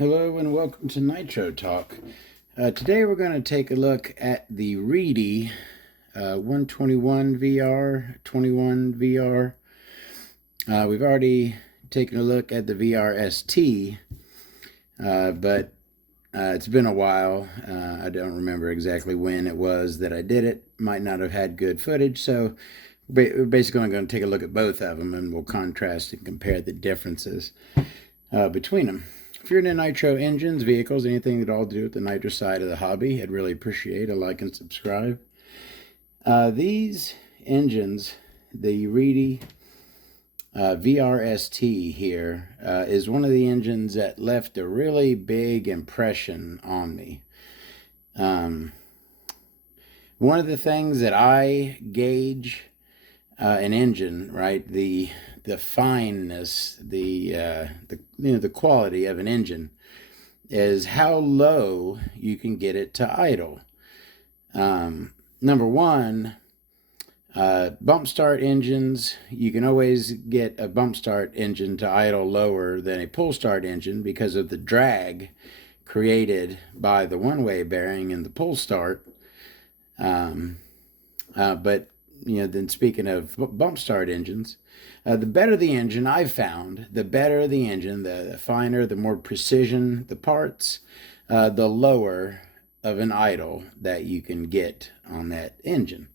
Hello and welcome to Nitro Talk. Today we're going to take a look at the Reedy 121VR, 21VR. We've already taken a look at the VR-ST, but it's been a while. I don't remember exactly when it was that I did it. Might not have had good footage, so we're basically going to take a look at both of them and we'll contrast and compare the differences between them. If you're into nitro engines, vehicles, anything at all to do with the nitro side of the hobby, I'd really appreciate a like and subscribe. These engines, the Reedy VR-ST here, is one of the engines that left a really big impression on me. One of the things that I gauge an engine, right, the fineness, the quality of an engine is how low you can get it to idle. Number one, bump start engines, you can always get a bump start engine to idle lower than a pull start engine because of the drag created by the one-way bearing in the pull start. But then speaking of bump start engines, the better the engine, I've found, the better the engine, the finer, the more precision the parts, the lower of an idle that you can get on that engine.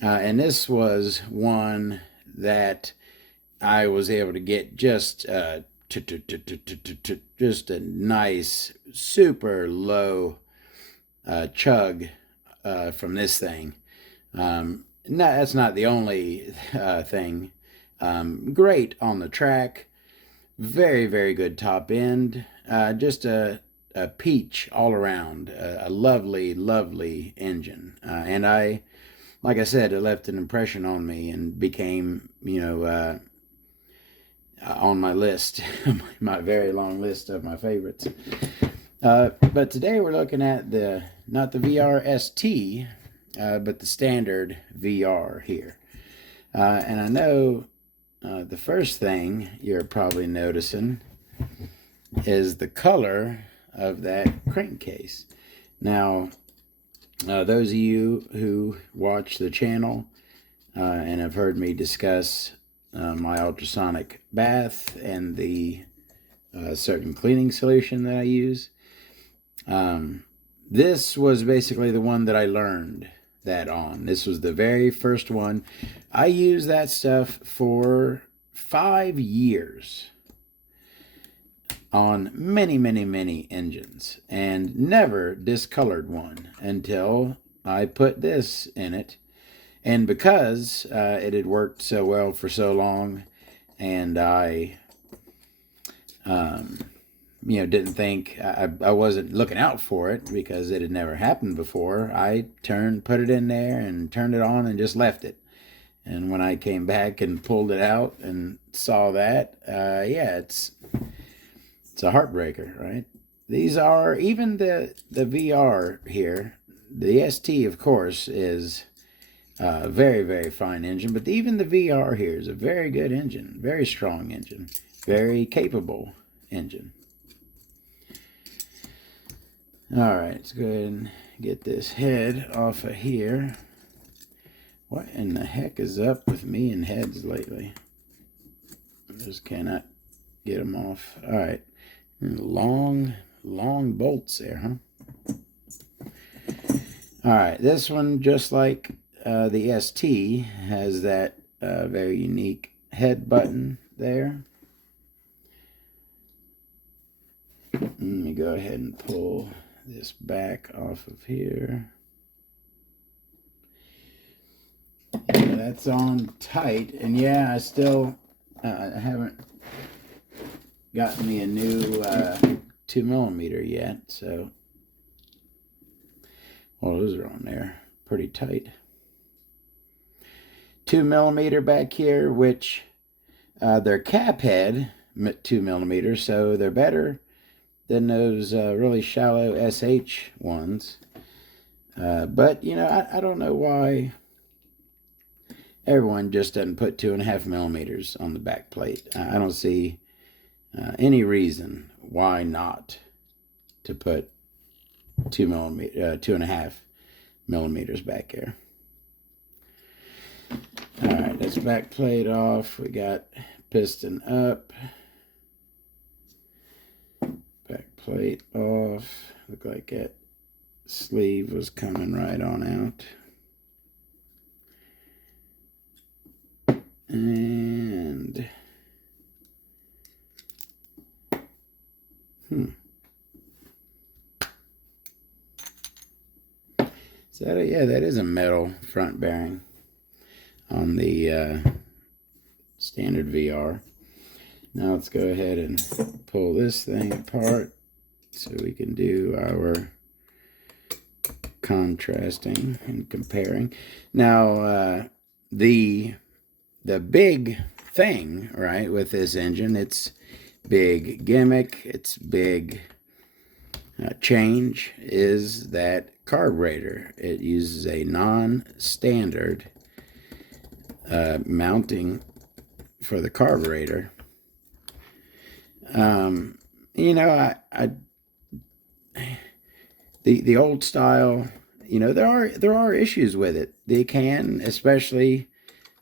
And this was one that I was able to get just a nice, super low chug from this thing. That's not the only thing. Great on the track. Very, very good top end. Just a peach all around. A lovely, lovely engine. And like I said, it left an impression on me and became, on my list, my very long list of my favorites. But today we're looking at not the VR-ST, but the standard VR here. And I know the first thing you're probably noticing is the color of that crankcase. Now, those of you who watch the channel and have heard me discuss my ultrasonic bath and the certain cleaning solution that I use, this was basically the one that I learned that on. This was the very first one. I used that stuff for 5 years on many, many, many engines and never discolored one until I put this in it. And because it had worked so well for so long and I didn't think, I wasn't looking out for it because it had never happened before. I put it in there and turned it on and just left it. And when I came back and pulled it out and saw that, it's a heartbreaker, right? These are, even the VR here, the ST, of course, is a very, very fine engine, but even the VR here is a very good engine, very strong engine, very capable engine. All right, let's go ahead and get this head off of here. What in the heck is up with me and heads lately? I just cannot get them off. All right, long bolts there, huh? All right, this one, just like the ST, has that very unique head button there. Let me go ahead and pull this back off of here. Yeah, that's on tight, and yeah, I still haven't gotten me a new 2mm yet, so those are on there pretty tight. 2mm back here, which they're cap head 2mm, so they're better than those really shallow SH ones. But I don't know why everyone just doesn't put 2.5mm on the back plate. I don't see any reason why not to put 2.5 millimeters back here. All right, that's back plate off. We got piston up, back plate off. Look like that sleeve was coming right on out. And so yeah, that is a metal front bearing on the standard VR. Now let's go ahead and pull this thing apart so we can do our contrasting and comparing. Now the big thing, right, with this engine, its big gimmick, its big change is that carburetor. It uses a non-standard mounting for the carburetor. You know, the old style, you know, there are issues with it. They can, especially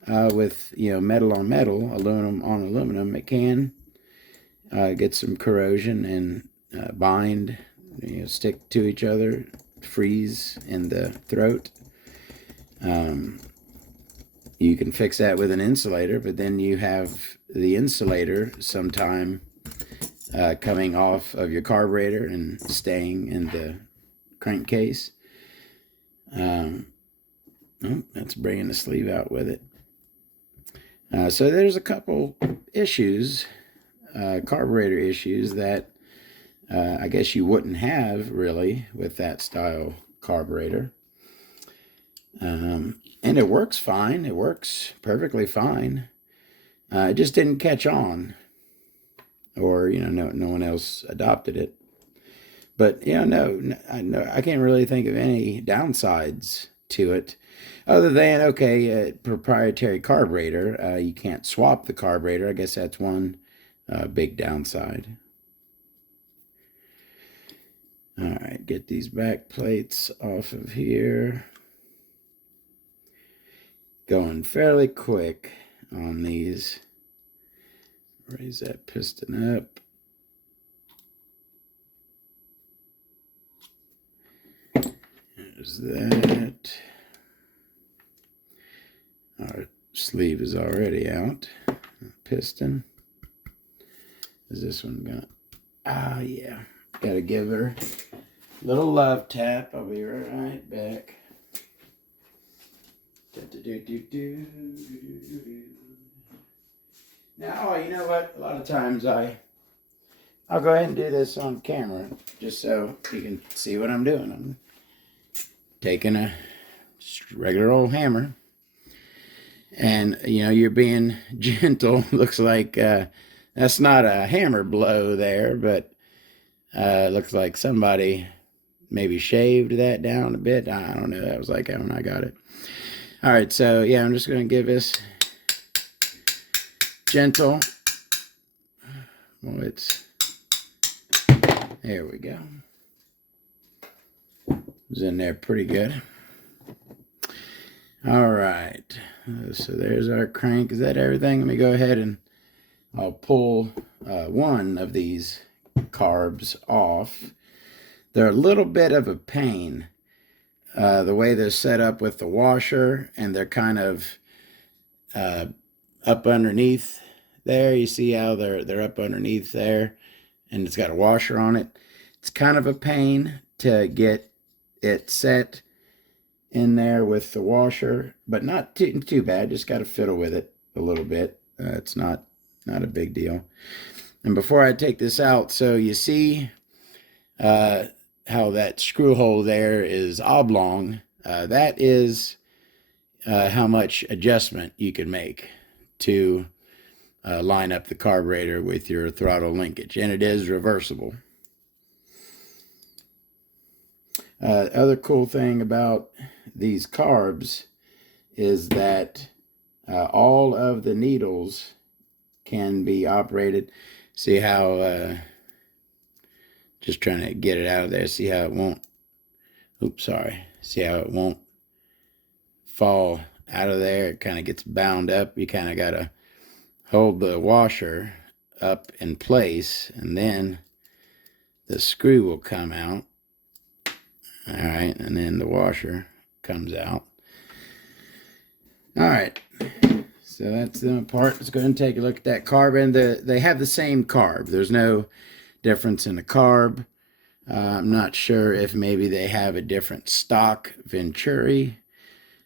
with, you know, metal on metal, aluminum on aluminum, it can get some corrosion and bind, you know, stick to each other, freeze in the throat. You can fix that with an insulator, but then you have the insulator sometime coming off of your carburetor and staying in the crankcase. Oh, that's bringing the sleeve out with it. So there's a couple issues, carburetor issues that I guess you wouldn't have really with that style carburetor. And it works fine. It works perfectly fine. It just didn't catch on, or, you know, no one else adopted it. But, you know, I can't really think of any downsides to it, other than, okay, proprietary carburetor. You can't swap the carburetor. I guess that's one big downside. All right, get these back plates off of here. Going fairly quick on these. Raise that piston up. There's that. Our sleeve is already out. Piston. Is this one gonna? Ah, yeah. Gotta give her a little love tap. I'll be right back. Now, you know what? A lot of times I'll go ahead and do this on camera just so you can see what I'm doing. I'm taking a just regular old hammer, and, you know, you're being gentle. Looks like that's not a hammer blow there, but looks like somebody maybe shaved that down a bit. I don't know. That was like when I got it. All right, so yeah, I'm just going to give this gentle. Well, there we go. It was in there pretty good. All right, so there's our crank. Is that everything? Let me go ahead and I'll pull one of these carbs off. They're a little bit of a pain. The way they're set up with the washer, and they're kind of up underneath there. You see how they're up underneath there, and it's got a washer on it. It's kind of a pain to get it set in there with the washer, but not too bad. Just got to fiddle with it a little bit. It's not a big deal. And before I take this out, so you see how that screw hole there is oblong. That is how much adjustment you can make to line up the carburetor with your throttle linkage, and it is reversible. Other cool thing about these carbs is that all of the needles can be operated. See how Just trying to get it out of there. See how it won't, oops, sorry. See how it won't fall out of there. It kind of gets bound up. You kind of got to hold the washer up in place, and then the screw will come out. All right, and then the washer comes out. All right, so that's them apart. Let's go ahead and take a look at that carb. And they have the same carb. There's no difference in the carb. I'm not sure if maybe they have a different stock Venturi.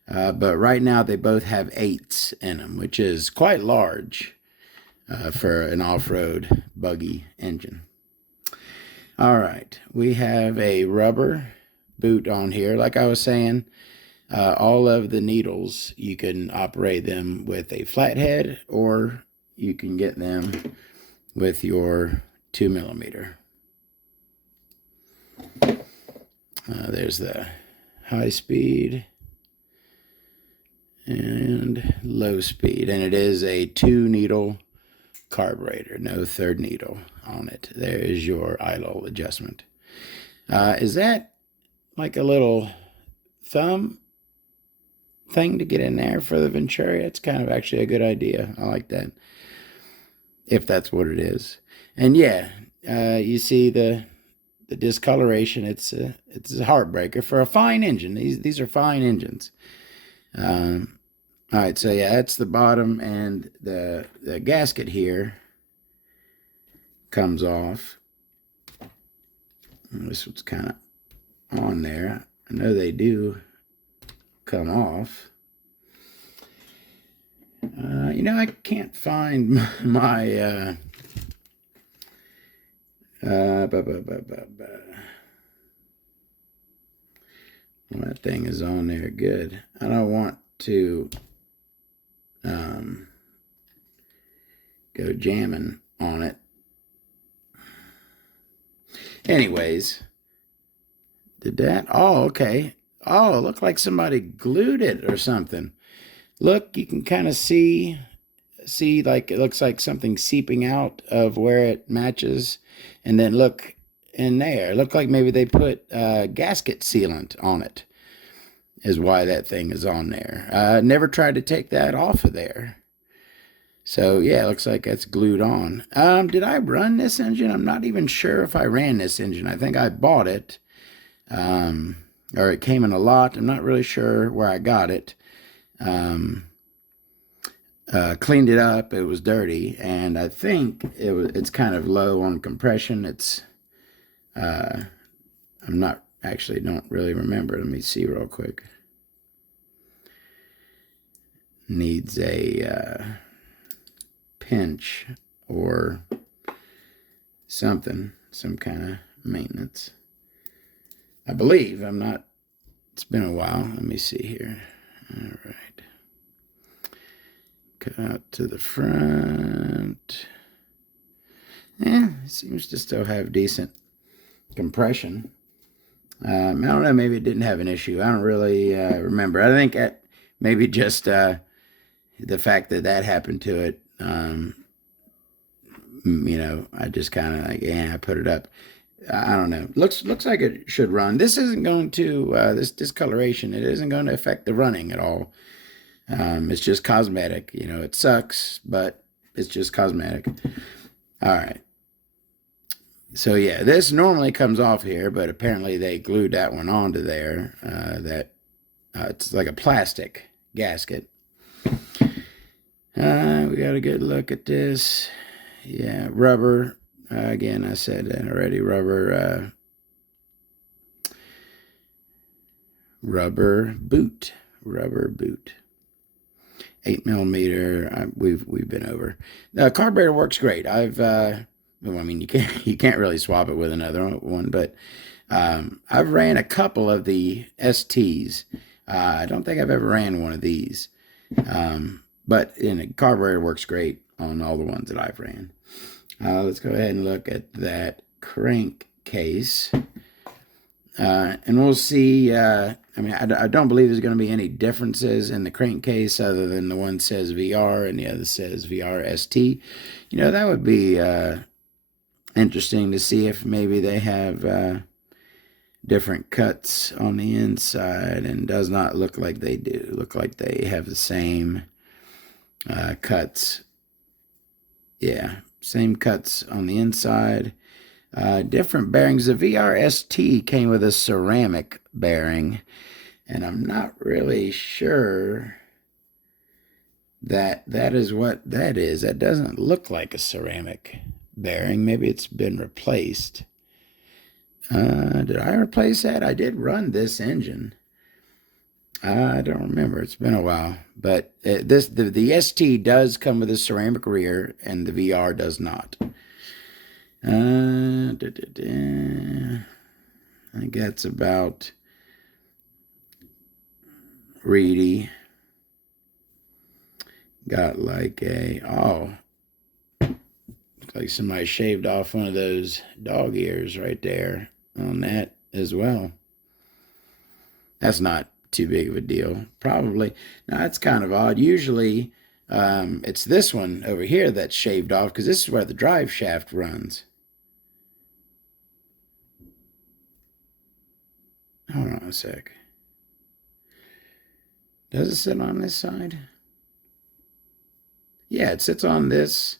But right now they both have 8s in them, which is quite large for an off-road buggy engine. All right, we have a rubber boot on here. Like I was saying, all of the needles, you can operate them with a flathead, or you can get them with your 2mm. There's the high speed and low speed, and it is a 2-needle carburetor, no third needle on it. There is your idle adjustment. Is that like a little thumb thing to get in there for the Venturi? It's kind of actually a good idea. I like that, if that's what it is. And yeah, you see the discoloration. It's a heartbreaker for a fine engine. These are fine engines. All right, so yeah, that's the bottom, and the gasket here comes off. This one's kind of on there. I know they do come off. You know, I can't find my well, that thing is on there good. I don't want to go jamming on it. Anyways, did that? Oh, okay. Oh, it looked like somebody glued it or something. Look, you can kind of see like it looks like something seeping out of where it matches. And then look in there. It looked like maybe they put gasket sealant on it, is why that thing is on there. Never tried to take that off of there. So yeah, it looks like that's glued on. Did I run this engine? I'm not even sure if I ran this engine. I think I bought it. Or it came in a lot. I'm not really sure where I got it. Cleaned it up. It was dirty, and I think it's kind of low on compression. It's I'm not actually don't really remember. Let me see real quick. Needs a pinch or something, some kind of maintenance. I believe. I'm not. It's been a while. Let me see here. All right. Cut out to the front. Yeah, it seems to still have decent compression. I don't know, maybe it didn't have an issue. I don't really remember. I think maybe just the fact that happened to it, you know, I just kind of like, yeah, I put it up. I don't know. Looks like it should run. This isn't going to, this discoloration, it isn't going to affect the running at all. It's just cosmetic. You know, it sucks, but it's just cosmetic. All right. So yeah, this normally comes off here, but apparently they glued that one onto there. It's like a plastic gasket. We got a good look at this. Yeah, rubber. Again, I said that already. Rubber boot. 8mm. We've been over. The carburetor works great. Well, I mean, you can't really swap it with another one, but I've ran a couple of the STs. I don't think I've ever ran one of these, but the carburetor works great on all the ones that I've ran. Let's go ahead and look at that crankcase, and we'll see. I mean, I don't believe there's going to be any differences in the crankcase other than the one says VR and the other says VR-ST. You know, that would be interesting to see if maybe they have different cuts on the inside, and does not look like they do. Look like they have the same cuts. Yeah, same cuts on the inside. Different bearings. The VR-ST came with a ceramic bearing, and I'm not really sure that is what that is. That doesn't look like a ceramic bearing. Maybe it's been replaced. Did I replace that? I did run this engine. I don't remember. It's been a while. But the ST does come with a ceramic rear, and the VR does not. I think that's about Reedy. Got like looks like somebody shaved off one of those dog ears right there on that as well. That's not too big of a deal. Probably. Now, that's kind of odd. Usually, it's this one over here that's shaved off, because this is where the drive shaft runs. Hold on a sec. Does it sit on this side? Yeah, it sits on this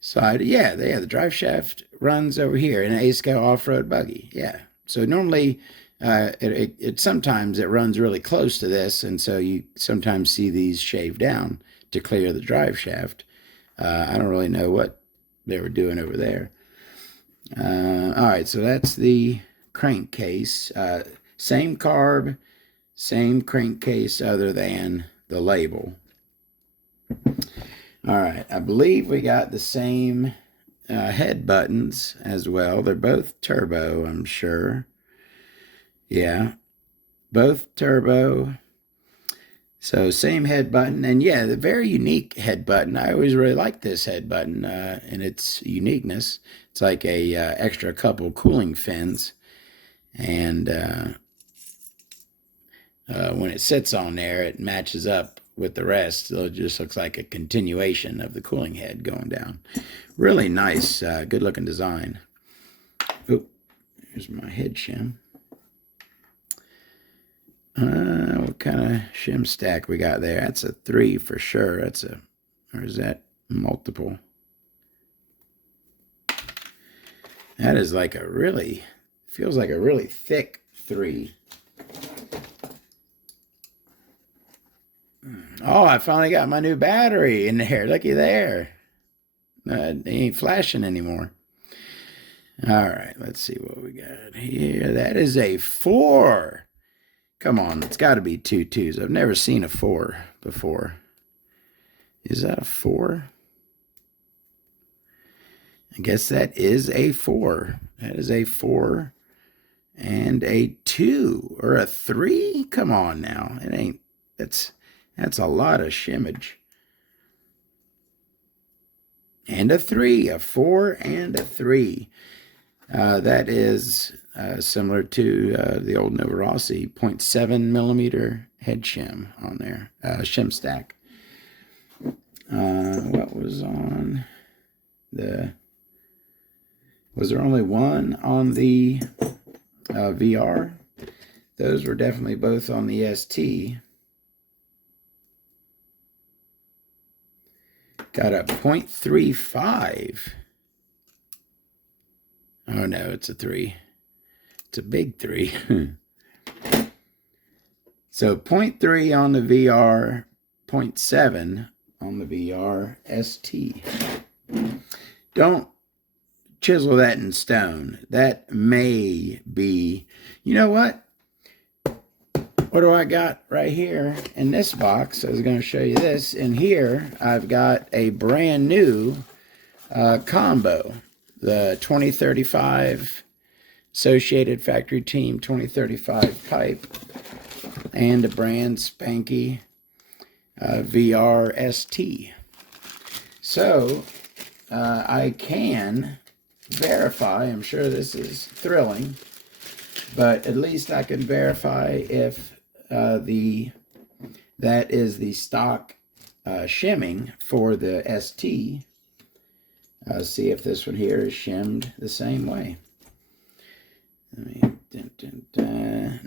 side. Yeah, the drive shaft runs over here in an A-scale off-road buggy. Yeah. So normally, sometimes it runs really close to this, and so you sometimes see these shaved down to clear the drive shaft. I don't really know what they were doing over there. All right, so that's the crankcase. Same carb, same crankcase other than the label. All right, I believe we got the same head buttons as well. They're both turbo, I'm sure. Yeah, both turbo. So same head button, and yeah, the very unique head button. I always really like this head button and its uniqueness. It's like a extra couple cooling fins, and when it sits on there, it matches up with the rest. So it just looks like a continuation of the cooling head going down. Really nice, good looking design. Oh, here's my head shim. What kind of shim stack we got there? That's a 3 for sure. Or is that multiple? That is like feels like a really thick 3. Oh, I finally got my new battery in there. Looky there. It ain't flashing anymore. All right, let's see what we got here. That is a 4. Come on, it's got to be 2 2s. I've never seen a 4 before. Is that a 4? I guess that is a 4. That is a 4 and a 2 or a 3. Come on now, it ain't. That's a lot of shimmage. And a 3, a 4 and a 3. That is similar to the old Nova Rossi 0.7 millimeter head shim on there, shim stack. What was on was there only one on the VR? Those were definitely both on the ST. Got a 0.35. Oh no, it's a 3. It's a big 3. So 0.3 on the VR, 0.7 on the VR-ST. Don't chisel that in stone. That may be, you know what? What do I got right here in this box? I was going to show you this. In here, I've got a brand new combo. The 2035 Associated Factory Team 2035 pipe and a brand spanky VR-ST. So I can verify, I'm sure this is thrilling, but at least I can verify if that is the stock shimming for the ST. See if this one here is shimmed the same way.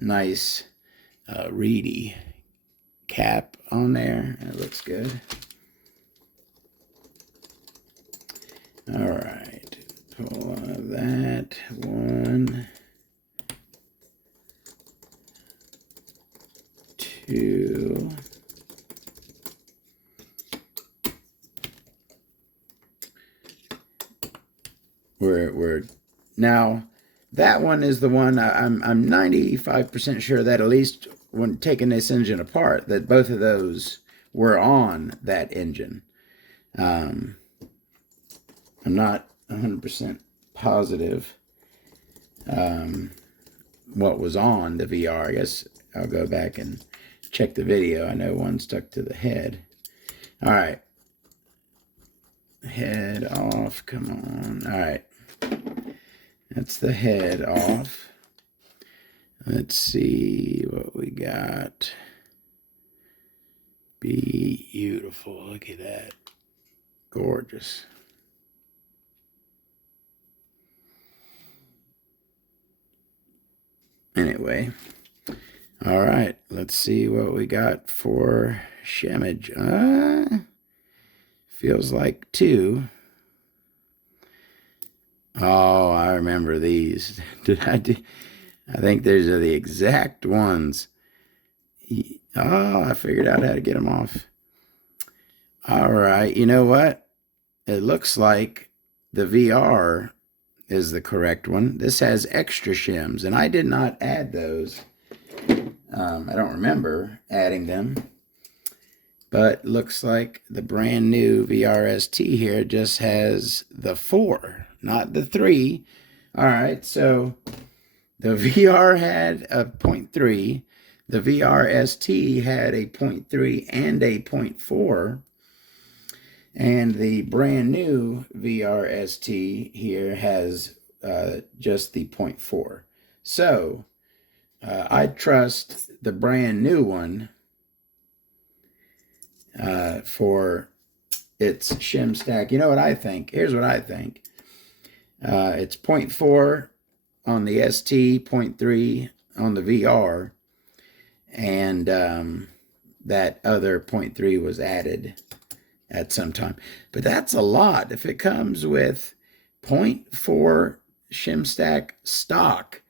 Nice Reedy cap on there. That looks good. All right, pull that one, two. We're now, that one is the one I'm 95% sure that at least when taking this engine apart, that both of those were on that engine. I'm not 100% positive what was on the VR. I guess I'll go back and check the video. I know one stuck to the head. All right. Head off. Come on. All right. That's the head off. Let's see what we got. Beautiful. Look at that. Gorgeous. Anyway. All right. Let's see what we got for shimmage. Feels like 2. Oh, I remember these. I think these are the exact ones. Oh, I figured out how to get them off. All right. You know what? It looks like the VR is the correct one. This has extra shims, and I did not add those. I don't remember adding them. But looks like the brand new VR-ST here just has the 4, not the 3. All right, so the VR had a 0.3. The VR-ST had a 0.3 and a 0.4. And the brand new VR-ST here has just the 0.4. So I trust the brand new one for its shim stack. You know what I think? Here's what I think. It's 0.4 on the ST, 0.3 on the VR, and that other 0.3 was added at some time. But that's a lot. If it comes with 0.4 shim stack stock,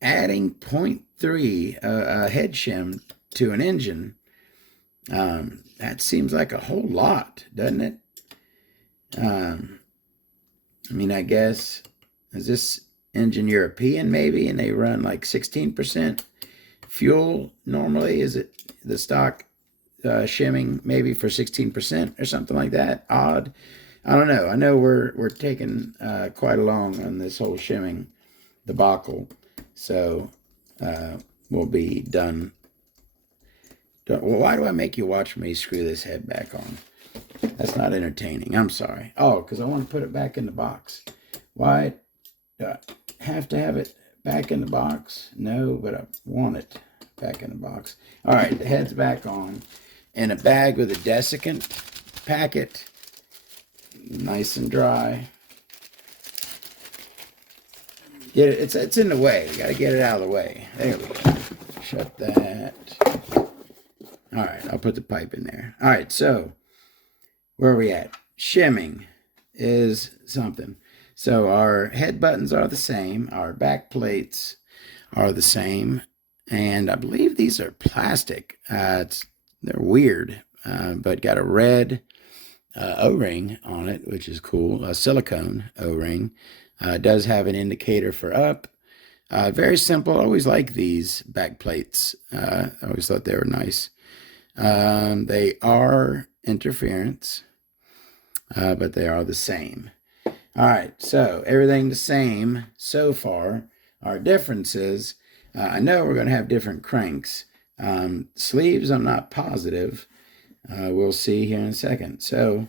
adding 0.3 head shim to an engine, that seems like a whole lot, doesn't it? I mean, I guess, is this engine European maybe, and they run like 16% fuel normally? Is it the stock shimming maybe for 16% or something like that? Odd. I don't know. I know we're taking quite along on this whole shimming debacle, so we'll be done. Well, why do I make you watch me screw this head back on? That's not entertaining. I'm sorry. Oh, because I want to put it back in the box. Why do I have to have it back in the box? No, but I want it back in the box. All right, the head's back on. In a bag with a desiccant packet. Nice and dry. Get it, it's in the way. You got to get it out of the way. There we go. Shut that. All right, I'll put the pipe in there. All right, so where are we at? Shimming is something. So our head buttons are the same. Our back plates are the same. And I believe these are plastic. They're weird, but got a red O-ring on it, which is cool. A silicone O-ring. Does have an indicator for up. Very simple. Always like these back plates. I always thought they were nice. They are interference, but they are the same. All right, so everything the same so far. Our differences, I know we're going to have different cranks. Sleeves, I'm not positive. We'll see here in a second. So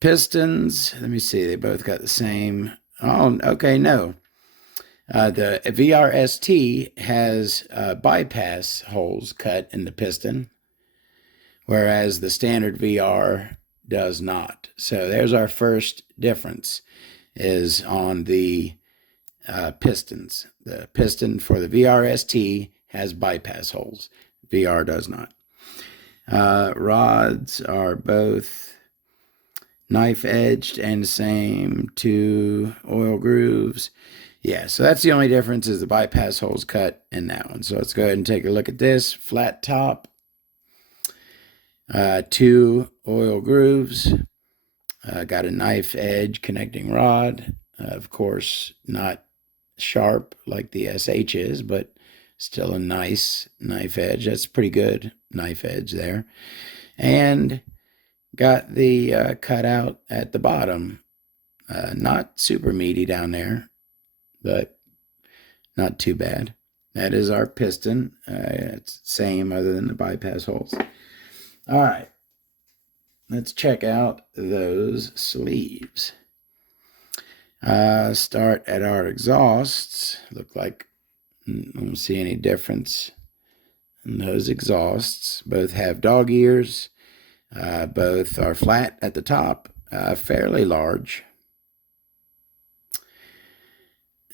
pistons, let me see, they both got the same. Oh, okay, no. The VR-ST has bypass holes cut in the piston, whereas the standard VR does not. So there's our first difference, is on the pistons. The piston for the VR-ST has bypass holes. VR does not. Rods are both knife edged and same 2 oil grooves. Yeah, so that's the only difference, is the bypass holes cut in that one. So let's go ahead and take a look at this. Flat top, 2 oil grooves. Got a knife edge connecting rod. Of course, not sharp like the SH is, but still a nice knife edge. That's pretty good knife edge there. And got the cutout at the bottom. Not super meaty down there, but not too bad. That is our piston. It's the same other than the bypass holes. All right. Let's check out those sleeves. Start at our exhausts. Look like I don't see any difference in those exhausts. Both have dog ears. Both are flat at the top, fairly large.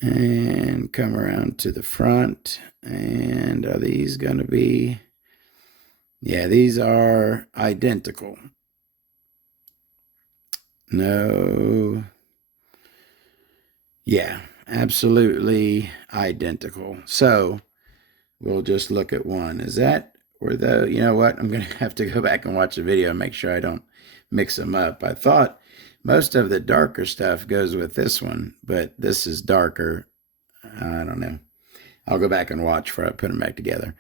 And come around to the front. And are these going to be... Yeah, these are identical. No. Yeah, absolutely identical. So we'll just look at one. Is that or the, you know what? I'm going to have to go back and watch the video and make sure I don't mix them up. I thought most of the darker stuff goes with this one, but this is darker. I don't know. I'll go back and watch before I put them back together.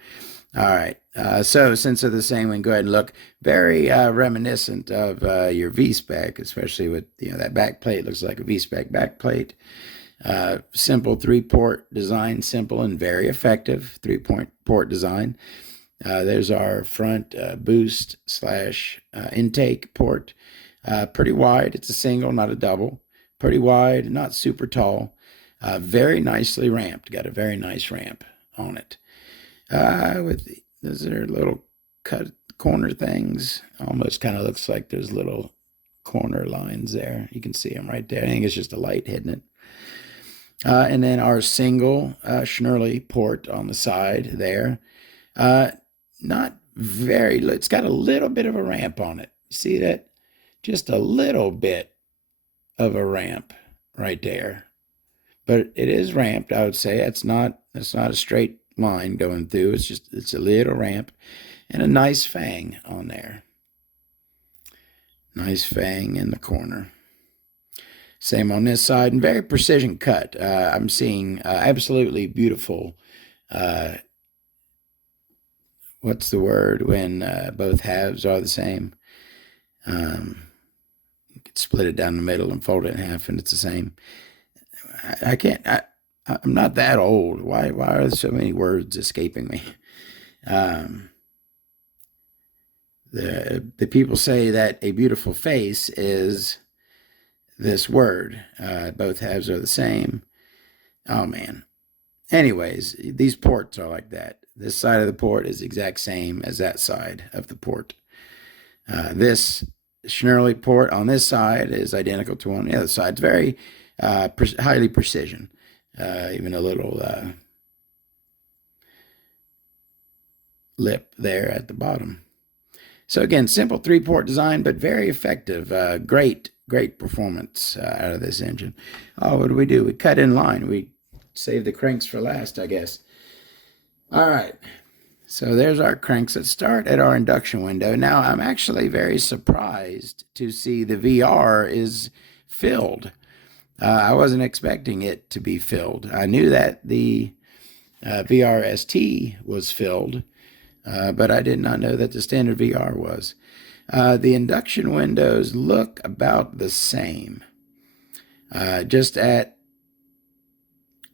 All right. So since they're the same, we can go ahead and look. Very reminiscent of your V-Spec, especially with, that back plate. Looks like a V-Spec back plate. Simple 3-port design, simple and very effective 3-port design. There's our front boost / intake port. Pretty wide. It's a single, not a double. Pretty wide, not super tall. Very nicely ramped. Got a very nice ramp on it. Those are little cut corner things. Almost kind of looks like there's little corner lines there. You can see them right there. I think it's just a light hitting it. And then our single Schnurly port on the side there. Not very, it's got a little bit of a ramp on it. See that? Just a little bit of a ramp right there. But it is ramped, I would say. It's not a straight line going through. It's a little ramp and a nice fang on there. Nice fang in the corner. Same on this side, and very precision cut. I'm seeing absolutely beautiful, what's the word when both halves are the same? You could split it down the middle and fold it in half and it's the same. I'm not that old. Why are so many words escaping me? The people say that a beautiful face is this word. Both halves are the same. Oh, man. Anyways, these ports are like that. This side of the port is the exact same as that side of the port. This Schnurly port on this side is identical to one on the other side. It's very highly precision. Even a little lip there at the bottom. So again, simple 3-port design, but very effective. Great performance out of this engine. Oh, what do? We cut in line. We save the cranks for last, I guess. All right. So there's our cranks. Let's start at our induction window. Now, I'm actually very surprised to see the VR is filled. I wasn't expecting it to be filled. I knew that the VR-ST was filled, but I did not know that the standard VR was. The induction windows look about the same. Just at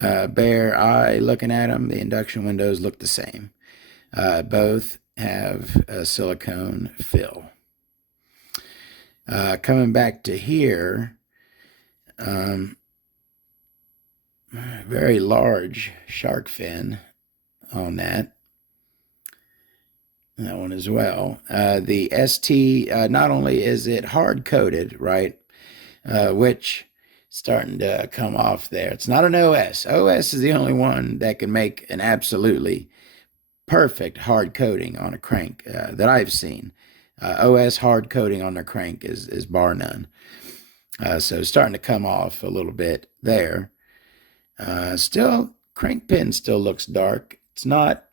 bare eye looking at them, the induction windows look the same. Both have a silicone fill. Coming back to here, very large shark fin on that. that one as well. The ST, not only is it hard coated, right, which starting to come off there. It's not an OS. OS is the only one that can make an absolutely perfect hard coating on a crank that I've seen. OS hard coating on the crank is bar none. So starting to come off a little bit there. Still, crank pin still looks dark. It's not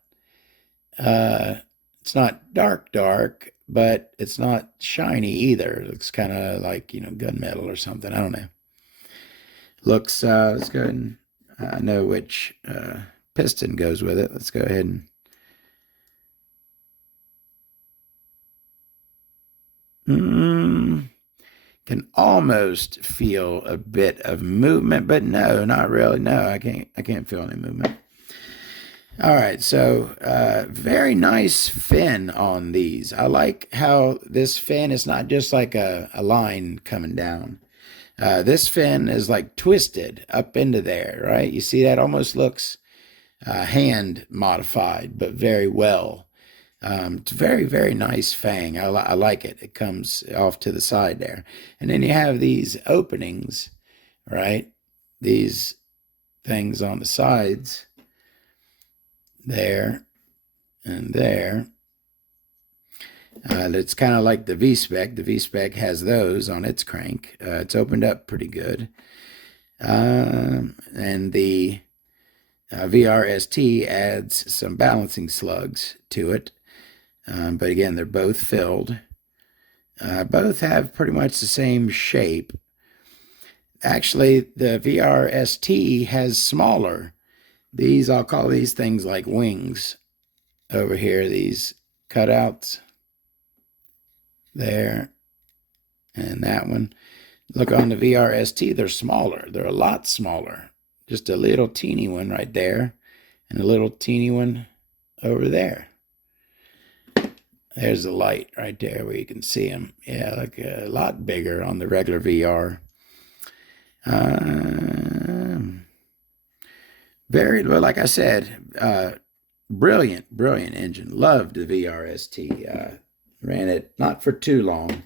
dark, but it's not shiny either. It looks kind of like, gunmetal or something. I don't know. Looks, let's go ahead and, I know which piston goes with it. Let's go ahead and, can almost feel a bit of movement, but no, not really. No, I can't feel any movement. All right, so very nice fin on these. I like how this fin is not just like a line coming down. This fin is like twisted up into there, right? You see that almost looks hand modified, but very well. It's a very, very nice fang. I like it. It comes off to the side there. And then you have these openings, right? These things on the sides there and there. It's kind of like the V-Spec. The V-Spec has those on its crank. It's opened up pretty good. And the VR-ST adds some balancing slugs to it. But again, they're both filled. Both have pretty much the same shape. Actually, the VR-ST has smaller. These, I'll call these things like wings over here, these cutouts. There. And that one. Look on the VR-ST, they're smaller. They're a lot smaller. Just a little teeny one right there. And a little teeny one over there. There's the light right there where you can see them. Yeah, like a lot bigger on the regular VR. Very, well, like I said, brilliant engine. Loved the VR-ST. Ran it not for too long.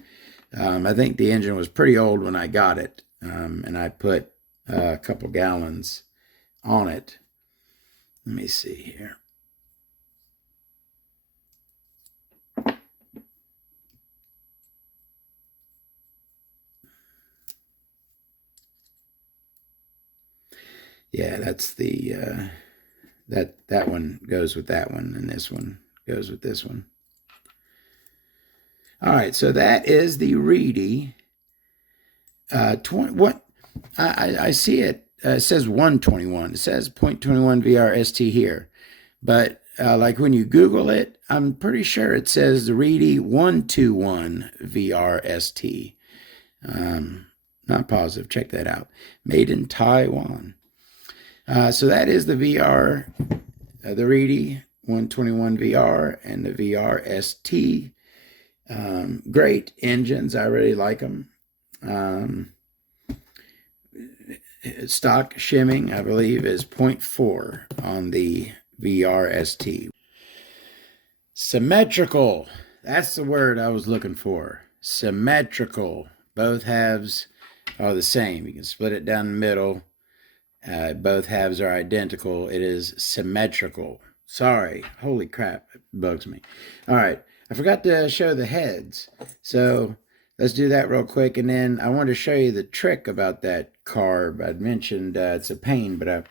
I think the engine was pretty old when I got it. And I put a couple gallons on it. Let me see here. Yeah, that's the that one goes with that one, and this one goes with this one. All right, so that is the Reedy 20. What I see it. It says 121. It says 0.21 VR-ST here, but like when you Google it, I'm pretty sure it says the Reedy 121 VR-ST. Not positive. Check that out. Made in Taiwan. So that is the VR, the Reedy 121 VR and the VR-ST. Great engines. I really like them. Stock shimming, I believe, is 0.4 on the VR-ST. Symmetrical. That's the word I was looking for. Symmetrical. Both halves are the same. You can split it down the middle. Both halves are identical. It is symmetrical. Sorry. Holy crap. It bugs me. All right. I forgot to show the heads. So let's do that real quick. And then I want to show you the trick about that carb. I'd mentioned it's a pain, but I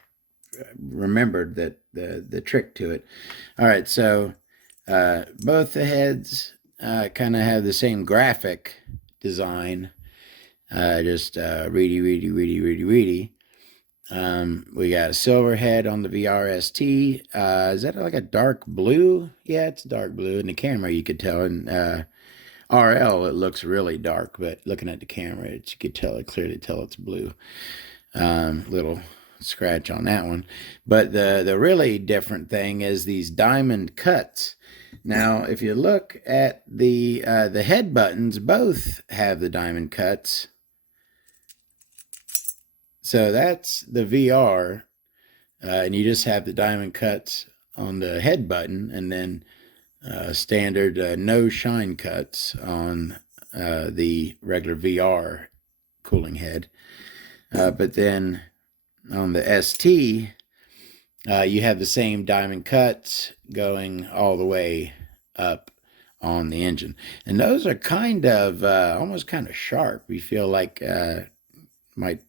remembered that the trick to it. All right. So both the heads kind of have the same graphic design. Just Reedy. We got a silver head on the VR-ST. Is that like a dark blue? Yeah, it's dark blue. In the camera, you could tell. In RL, it looks really dark, but looking at the camera, you could clearly tell it's blue. Little scratch on that one. But the really different thing is these diamond cuts. Now, if you look at the head buttons, both have the diamond cuts. So that's the VR, and you just have the diamond cuts on the head button, and then standard no shine cuts on the regular VR cooling head. But then on the ST, you have the same diamond cuts going all the way up on the engine. And those are kind of almost kind of sharp. You feel like might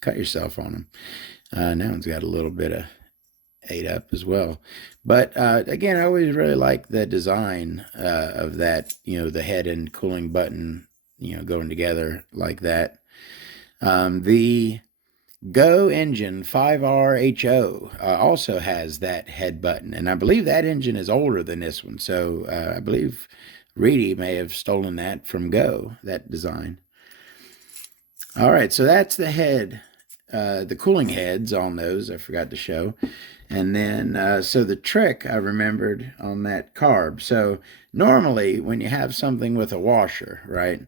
cut yourself on them. Now it's got a little bit of ate up as well. But again, I always really like the design of that, the head and cooling button, going together like that. The Go engine 5RH0 also has that head button, and I believe that engine is older than this one. So I believe Reedy may have stolen that from Go, that design. All right, so that's the head, the cooling heads on those. I forgot to show. And then, so the trick I remembered on that carb. So normally when you have something with a washer, right,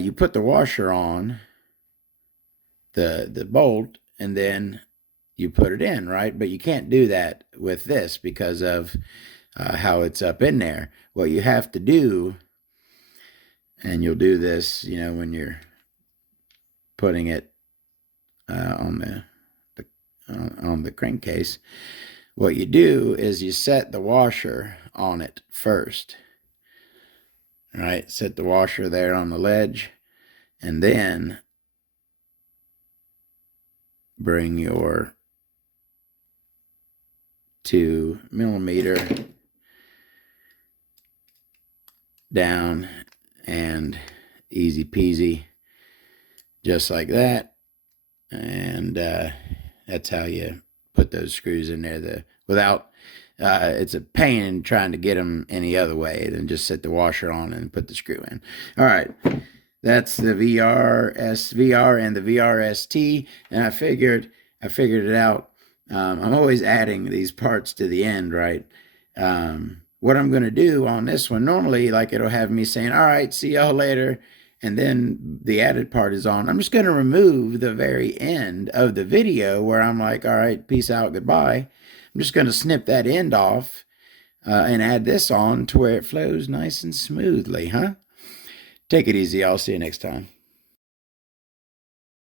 you put the washer on the bolt and then you put it in, right? But you can't do that with this because of how it's up in there. What you have to do, and you'll do this, when you're putting it on the crankcase, what you do is you set the washer on it first. All right, set the washer there on the ledge, and then bring your 2mm down, and easy peasy, just like that. And that's how you put those screws in there. Without it's a pain trying to get them any other way than just set the washer on and put the screw in. All right, that's the VR and the VR-ST, and I figured it out. I'm always adding these parts to the end, right? What I'm going to do on this one, normally, like, it'll have me saying, all right, see y'all later, and then the added part is on. I'm just going to remove the very end of the video where I'm like, all right, peace out, goodbye. I'm just going to snip that end off and add this on to where it flows nice and smoothly, huh? Take it easy. I'll see you next time.